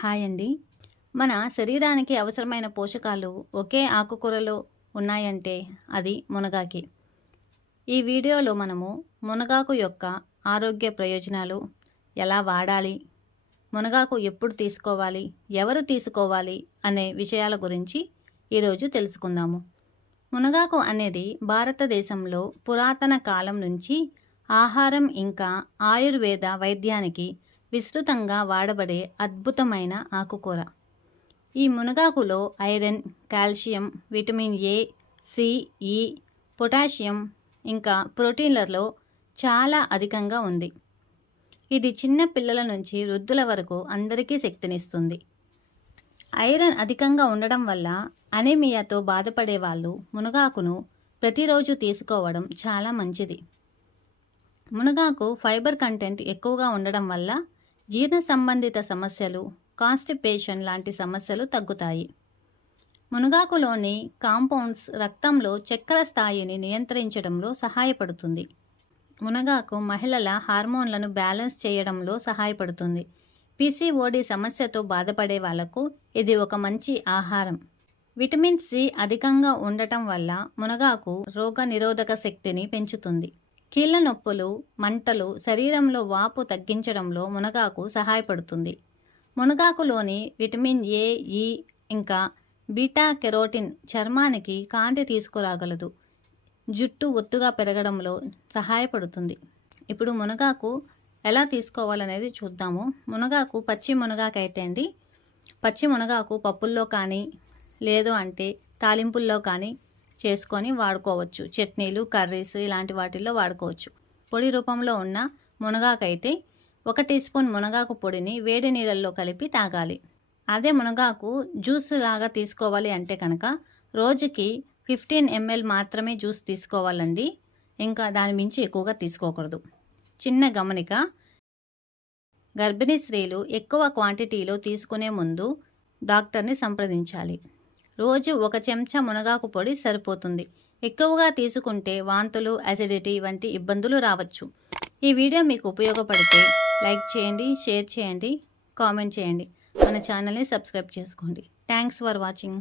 Hi అండి. మన శరీరానికి అవసరమైన పోషకాలు ఒకే ఆకుకూరలో ఉన్నాయంటే అది మునగాకి. ఈ వీడియోలో మనము మునగాకు యొక్క ఆరోగ్య ప్రయోజనాలు ఎలా వాడాలి మునగాకు ఎప్పుడు తీసుకోవాలి ఎవరు తీసుకోవాలి అనే విషయాల గురించి ఈరోజు తెలుసుకుందాము. మునగాకు అనేది భారతదేశంలో పురాతన కాలం నుంచి ఆహారం ఇంకా ఆయుర్వేద వైద్యానికి విస్తృతంగా వాడబడే అద్భుతమైన ఆకుకూర. ఈ మునగాకులో iron calcium vitamin A C E ఈ పొటాషియం ఇంకా ప్రోటీన్లలో చాలా అధికంగా ఉంది. ఇది చిన్న పిల్లల నుంచి వృద్ధుల వరకు అందరికీ శక్తినిస్తుంది. ఐరన్ అధికంగా ఉండడం వల్ల అనేమియాతో బాధపడే వాళ్ళు మునగాకును ప్రతిరోజు తీసుకోవడం చాలా మంచిది. మునగాకు ఫైబర్ కంటెంట్ ఎక్కువగా ఉండడం వల్ల జీర్ణ సంబంధిత సమస్యలు కాన్స్టిపేషన్ లాంటి సమస్యలు తగ్గుతాయి. మునగాకులోని కాంపౌండ్స్ రక్తంలో చక్కెర స్థాయిని నియంత్రించడంలో సహాయపడుతుంది. మునగాకు మహిళల హార్మోన్లను బ్యాలెన్స్ చేయడంలో సహాయపడుతుంది. పీసీఓడి సమస్యతో బాధపడే వాళ్ళకు ఇది ఒక మంచి ఆహారం. విటమిన్ సి అధికంగా ఉండటం వల్ల మునగాకు రోగ నిరోధక శక్తిని పెంచుతుంది. కీళ్ళ నొప్పులు మంటలు శరీరంలో వాపు తగ్గించడంలో మునగాకు సహాయపడుతుంది. మునగాకులోని విటమిన్ ఏ ఈ ఇంకా బీటా కెరోటిన్ చర్మానికి కాంతి తీసుకురాగలదు. జుట్టు ఒత్తుగా పెరగడంలో సహాయపడుతుంది. ఇప్పుడు మునగాకు ఎలా తీసుకోవాలనేది చూద్దాము. మునగాకు పచ్చి మునగాకు అయితే అండి. పచ్చి మునగాకు పప్పుల్లో కానీ లేదు అంటే తాలింపుల్లో కానీ చేసుకొని వాడుకోవచ్చు. చట్నీలు కర్రీస్ ఇలాంటి వాటిల్లో వాడుకోవచ్చు. పొడి రూపంలో ఉన్న మునగాకైతే ఒక టీ స్పూన్ మునగాకు పొడిని వేడి నీళ్ళల్లో కలిపి తాగాలి. అదే మునగాకు జ్యూస్ లాగా తీసుకోవాలి అంటే కనుక రోజుకి ఫిఫ్టీన్ ఎంఎల్ మాత్రమే జ్యూస్ తీసుకోవాలండి. ఇంకా దాని మించి ఎక్కువగా తీసుకోకూడదు. చిన్న గమనిక గర్భిణీ స్త్రీలు ఎక్కువ క్వాంటిటీలో తీసుకునే ముందు డాక్టర్ని సంప్రదించాలి. రోజు ఒక చెంచా మునగాకు పొడి సరిపోతుంది. ఎక్కువగా తీసుకుంటే వాంతులు అసిడిటీ వంటి ఇబ్బందులు రావచ్చు. ఈ వీడియో మీకు ఉపయోగపడితే లైక్ చేయండి షేర్ చేయండి కామెంట్ చేయండి. మన ఛానల్ని సబ్స్క్రైబ్ చేసుకోండి. Thanks for watching.